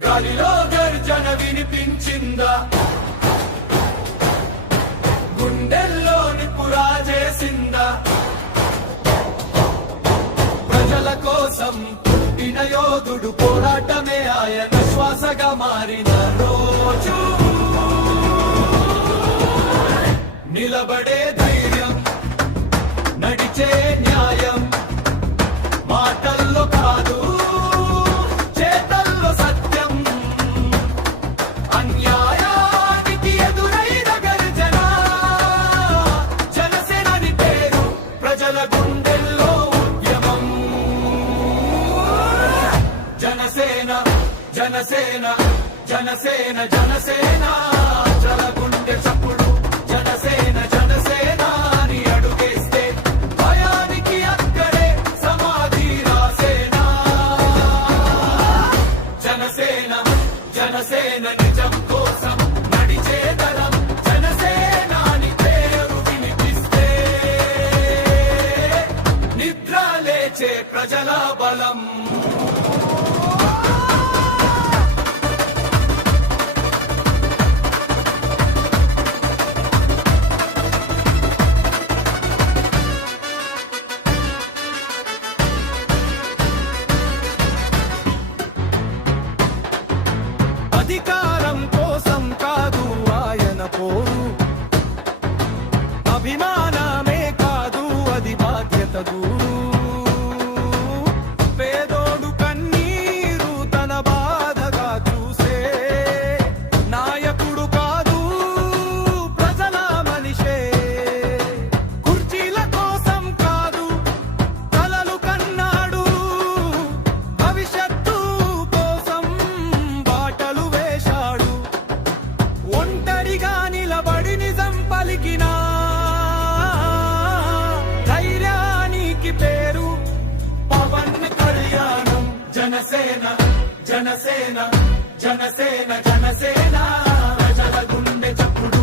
గాలిలో గర్జన వినిపించిందా, గుండెల్లో నిపురాజేసిందా, ప్రజల కోసం పుట్టిన యోధుడు, పోరాటమే ఆయన శ్వాసగా మారిన రోజు. నిలబడే ధైర్యం, నడిచే న్యాయం, మాటల్లో కాదు చేతల్లో సత్యం. అన్యాయానికి ఎదురైన గర్జన, జనసేనాని పేరు ప్రజల గుండెల్లో ఉద్యమం. జనసేన జనసేన జనసేన జనసేన, జల గుండె చప్పుడు. జనసేన జనసేన అని అడుగేస్తే భయానికి అక్కడే సమాధి రాసేనా. జనసేన జనసేన నిజం కోసం నడిచే దళం. జనసేన అని పేరు వినిపిస్తే నిద్ర లేచే ప్రజల బలం. అధికారం కోసం కాదు ఆయన పోరు, అభిమానమే కాదు అది బాధ్యత దూరు. పేదోడు కన్నీరు తన బాధగా చూసే నాయకుడు కాదు, ప్రజల మనిషే. కుర్చీల కోసం కాదు కలలు కన్నాడు, భవిష్యత్తు కోసం బాటలు వేశాడు. ఒంటరిగా నిలబడి నిజం పలికిన ధైర్యానికి పేరు పవన్ కళ్యాణం. జనసేన జనసేన జనసేన జనసేన, ప్రజల గుండె చప్పుడు.